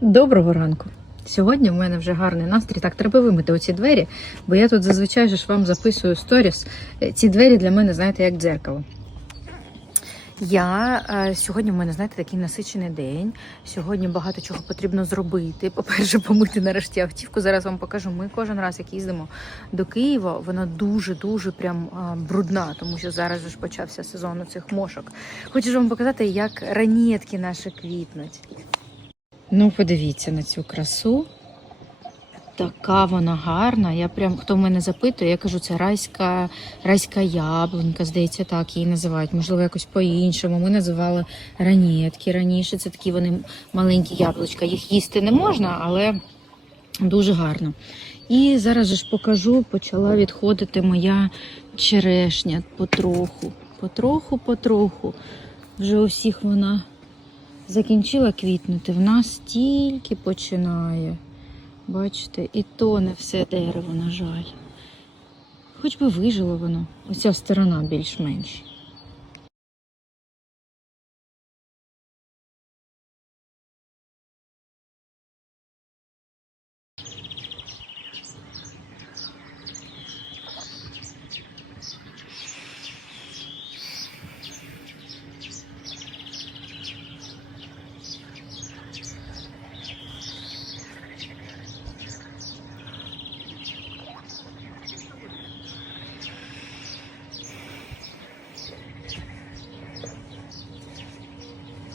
Доброго ранку. Сьогодні в мене вже гарний настрій. Так, треба вимити оці двері, бо я тут зазвичай ж вам записую сторіс. Е, Ці двері для мене, знаєте, як дзеркало. Я е, сьогодні в мене, знаєте, такий насичений день. Сьогодні багато чого потрібно зробити. По-перше, помити нарешті автівку. Зараз вам покажу. Ми кожен раз, як їздимо до Києва, вона дуже дуже прям е, брудна, тому що зараз ж почався сезон цих мошок. Хочу ж вам показати, як ранітки наші квітнуть. Ну, подивіться на цю красу. Така вона гарна. Я прям хто в мене запитує, я кажу, це райська, райська яблунька, здається, так її називають. Можливо, якось по-іншому. Ми називали ранетки раніше. Це такі вони маленькі яблучка. Їх їсти не можна, але дуже гарно. І зараз ж покажу, почала відходити моя черешня потроху. Потроху, потроху. Вже у всіх вона закінчила квітнути, нас тільки починає. Бачите, і то не все дерево, на жаль. Хоч би вижило воно, оця сторона більш-менш.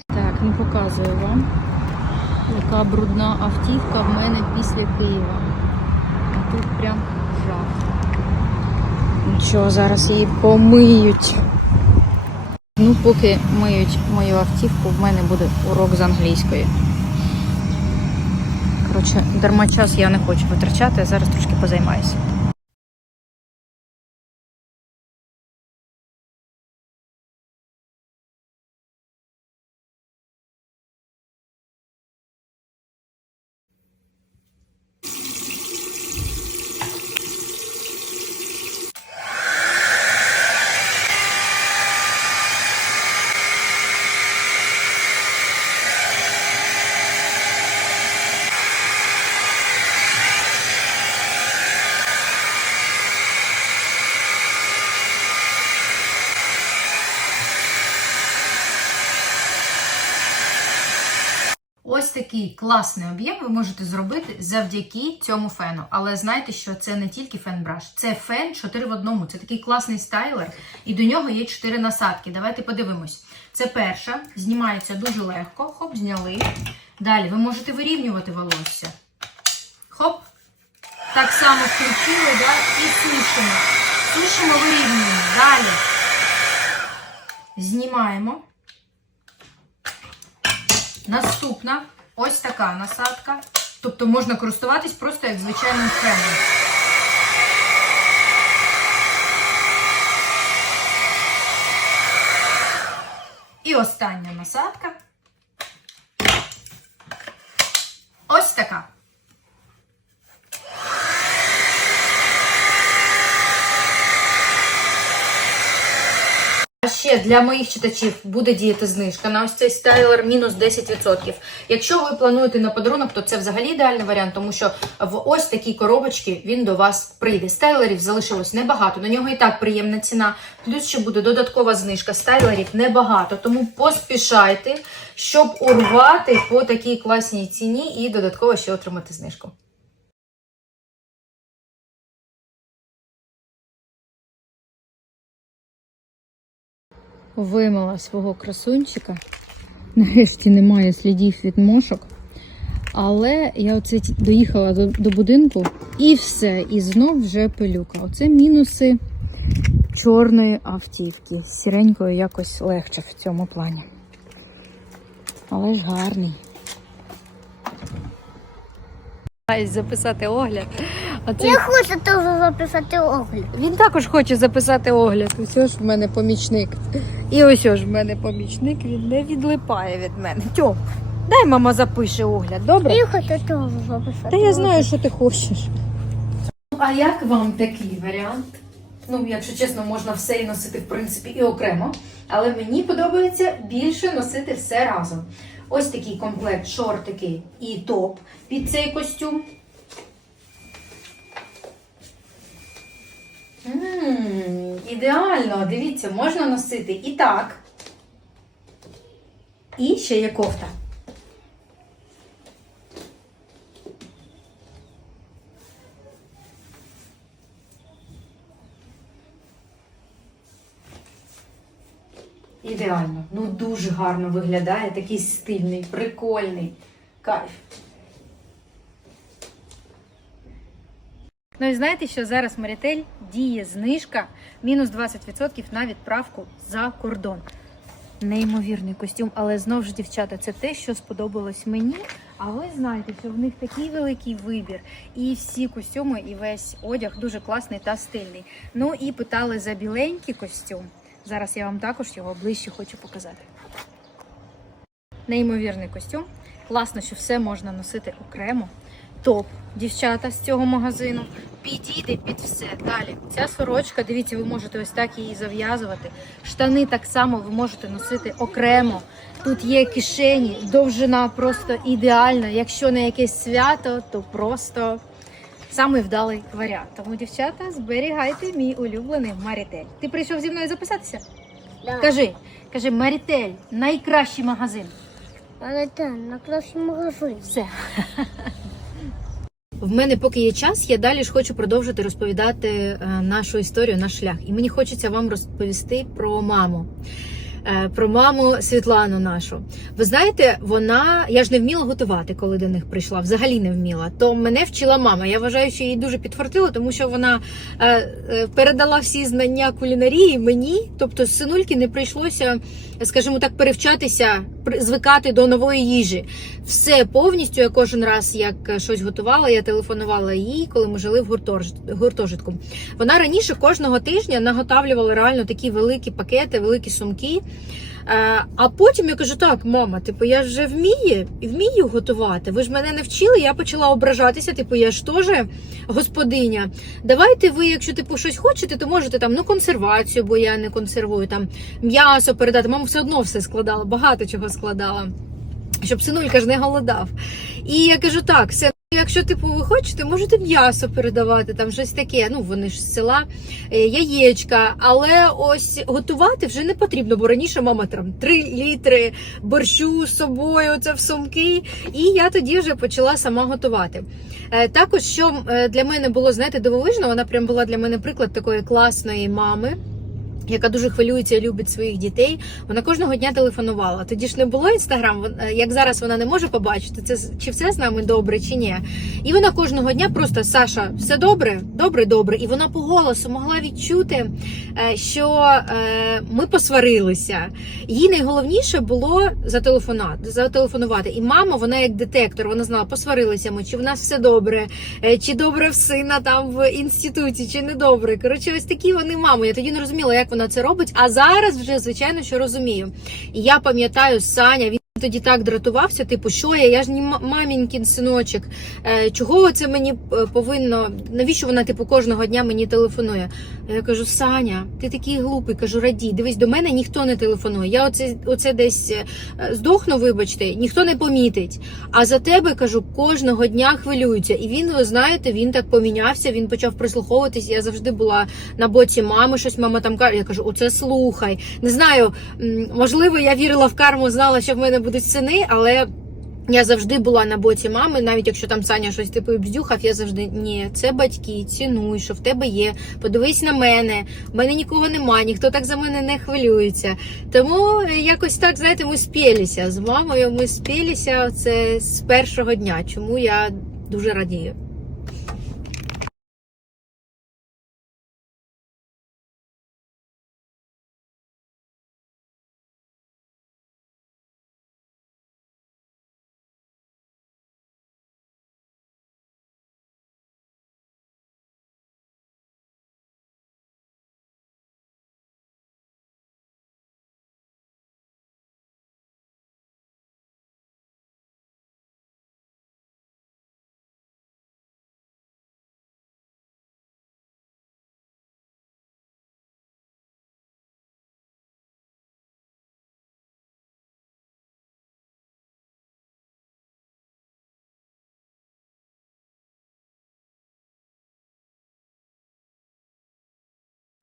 Так, не показую вам, яка брудна автівка в мене після Києва. Тут прям жах. Нічого, зараз її помиють. Ну, поки миють мою автівку, в мене буде урок з англійської. Коротше, дарма час я не хочу витрачати, а зараз трошки позаймаюся. Ось такий класний об'єм ви можете зробити завдяки цьому фену. Але знайте, що це не тільки фен-браш, це фен 4 в одному. Це такий класний стайлер, і до нього є 4 насадки. Давайте подивимось. Це перша, знімається дуже легко. Хоп, зняли. Далі ви можете вирівнювати волосся. Хоп. Так само включили, да, і сушимо. Сушимо, вирівнюємо. Далі. Знімаємо. Наступна ось така насадка. Тобто можна користуватись просто як звичайним феном. І остання насадка. Ось така. А ще для моїх читачів буде діяти знижка на ось цей стайлер мінус 10%. Якщо ви плануєте на подарунок, то це взагалі ідеальний варіант, тому що в ось такій коробочці він до вас прийде. Стайлерів залишилось небагато, на нього і так приємна ціна. Плюс ще буде додаткова знижка. Стайлерів небагато, тому поспішайте, щоб урвати по такій класній ціні і додатково ще отримати знижку. Вимила свого красунчика. Нарешті немає слідів від мошок. Але я оце доїхала до, до будинку і все. І знов вже пилюка. Оце мінуси чорної автівки. З сіренькою якось легше в цьому плані. Але ж гарний. Маю записати огляд. Оце... Я хочу теж записати огляд. Він також хоче записати огляд. Ось ж в мене помічник. І ось ж в мене помічник, він не відлипає від мене. Тьом, дай мама запише огляд, добре? Я хочу теж записати. Та я знаю, що ти хочеш. А як вам такий варіант? Ну, якщо чесно, можна все і носити, в принципі, і окремо. Але мені подобається більше носити все разом. Ось такий комплект, шортики і топ під цей костюм. М, ідеально, дивіться, можна носити і так. І ще є кофта. Ідеально. Ну дуже гарно виглядає, такий стильний, прикольний. Кайф. Ну і знаєте, що зараз Марітель діє знижка мінус 20% на відправку за кордон. Неймовірний костюм, але знову ж, дівчата, це те, що сподобалось мені. А ви знаєте, що в них такий великий вибір. І всі костюми, і весь одяг дуже класний та стильний. Ну і питали за біленький костюм. Зараз я вам також його ближче хочу показати. Неймовірний костюм. Класно, що все можна носити окремо. Топ, дівчата з цього магазину. Підійде під все. Далі. Ця сорочка, дивіться, ви можете ось так її зав'язувати. Штани так само ви можете носити окремо. Тут є кишені, довжина просто ідеальна. Якщо на якесь свято, то просто самий вдалий варіант. Тому, дівчата, зберігайте мій улюблений Марітель. Ти прийшов зі мною записатися? Да. Кажи, кажи, Марітель, найкращий магазин. Але це на класі магазин. Все. В мене поки є час, я далі ж хочу продовжити розповідати е, нашу історію, наш шлях. І мені хочеться вам розповісти про маму. Е, Про маму Світлану нашу. Ви знаєте, вона я ж не вміла готувати, коли до них прийшла. Взагалі не вміла. То мене вчила мама. Я вважаю, що їй дуже підфартило, тому що вона е, е, передала всі знання кулінарії мені. Тобто, з синульки не прийшлося, скажімо так, перевчатися, звикати до нової їжі. Все повністю. Я кожен раз як щось готувала, я телефонувала їй, коли ми жили в гуртож- гуртожитку. Вона раніше кожного тижня наготавлювала реально такі великі пакети, великі сумки. Е, А потім я кажу: так, мама, типу, я вже вмію, вмію готувати. Ви ж мене не вчили. Я почала ображатися. Типу, я ж теж господиня. Давайте ви, якщо типу щось хочете, то можете там ну консервацію, бо я не консервую, там м'ясо передати. Мама все одно все складала, багато чого складала. Щоб синулька ж не голодав. І я кажу, так, все, якщо типу ви хочете, можете м'ясо передавати, там щось таке. Ну вони ж з села е, яєчка. Але ось готувати вже не потрібно, бо раніше мама там 3 літри борщу з собою, це в сумки. І я тоді вже почала сама готувати. Е, Також, що е, для мене було, знаєте, дивовижно, вона прям була для мене приклад такої класної мами. Яка дуже хвилюється і любить своїх дітей. Вона кожного дня телефонувала. Тоді ж не було інстаграм. е, Як зараз вона не може побачити, це чи все з нами добре, чи ні. І вона кожного дня просто Саша, все добре, добре, добре. І вона по голосу могла відчути, е, що е, ми посварилися. Їй найголовніше було зателефонувати. І мама, вона як детектор, вона знала, посварилися ми, чи в нас все добре, чи добре в сина там в інституті, чи не добре. Коротше, ось такі вони мами. Я тоді не розуміла, як вона це робить. А зараз вже звичайно що розумію. Я пам'ятаю Саня. Він тоді так дратувався, типу, що я? Я ж не мамінькін синочок. Е, чого це мені е, повинно? Навіщо вона, типу, кожного дня мені телефонує? Я кажу, Саня, ти такий глупий, кажу, радій, дивись, до мене ніхто не телефонує. Я оце, оце десь е, здохну, вибачте, ніхто не помітить. А за тебе кажу, кожного дня хвилюються. І він, ви знаєте, він так помінявся, він почав прислуховуватись. Я завжди була на боці мами, щось мама там каже. Я кажу, оце слухай. Не знаю, можливо, я вірила в карму, знала, що в мене будуть сини, але. Я завжди була на боці мами, навіть якщо там Саня щось типу бздюхав, я завжди ні, це батьки, цінуй, що в тебе є. Подивись на мене, в мене нікого немає, ніхто так за мене не хвилюється. Тому якось так, знаєте, ми спілися з мамою. Ми спілися це з першого дня, чому я дуже радію.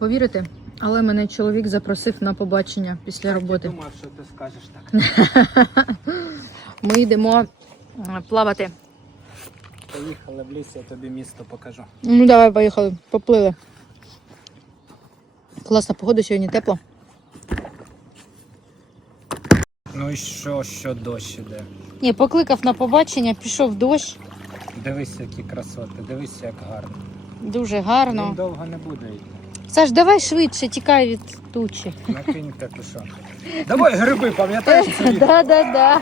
Повірите, але мене чоловік запросив на побачення після роботи. Я Думав, що ти скажеш так. Ми йдемо е, плавати. Поїхали в ліс, я тобі місто покажу. Ну, давай, поїхали, поплили. Класна погода, сьогодні тепло. Ну і що, що дощ іде? Ні, покликав на побачення, пішов дощ. Дивись, які красоти, дивись, як гарно. Дуже гарно. Він довго не буде йти. Саш, давай швидше, тікай від тучі. Накиньте ти що. Давай гриби, пам'ятаєш відео? Да, да, да.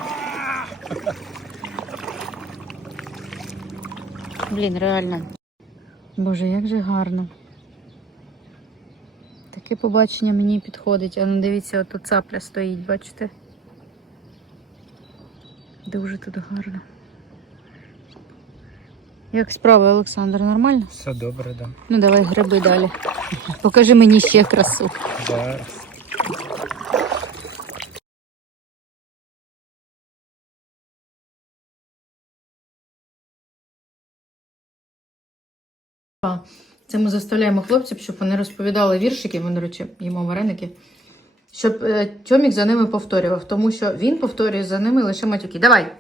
Блін, реально. Боже, як же гарно. Таке побачення мені підходить. А ну дивіться, ото цапля стоїть, бачите? Дуже тут гарно. Як справи, Олександр, нормально? Все добре, да. Ну давай гриби далі. Покажи мені ще красу. Зараз. Це ми заставляємо хлопців, щоб вони розповідали віршики, ми, до речі, їмо вареники. Щоб е, Тьомік за ними повторював, тому що він повторює за ними лише матюки. Давай!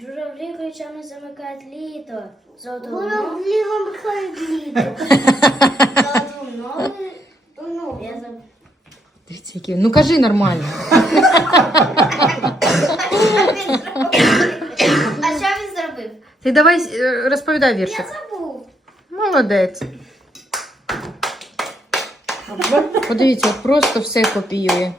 Журавлі ключами замикають літо. Золоту Журавлі вимикають літо. Ну, Я. Дивіться, які. Ну кажи нормально. А що він зробив? Ти давай е, розповідай віршик. Забув. Молодець. Подивіться, от просто все копіює.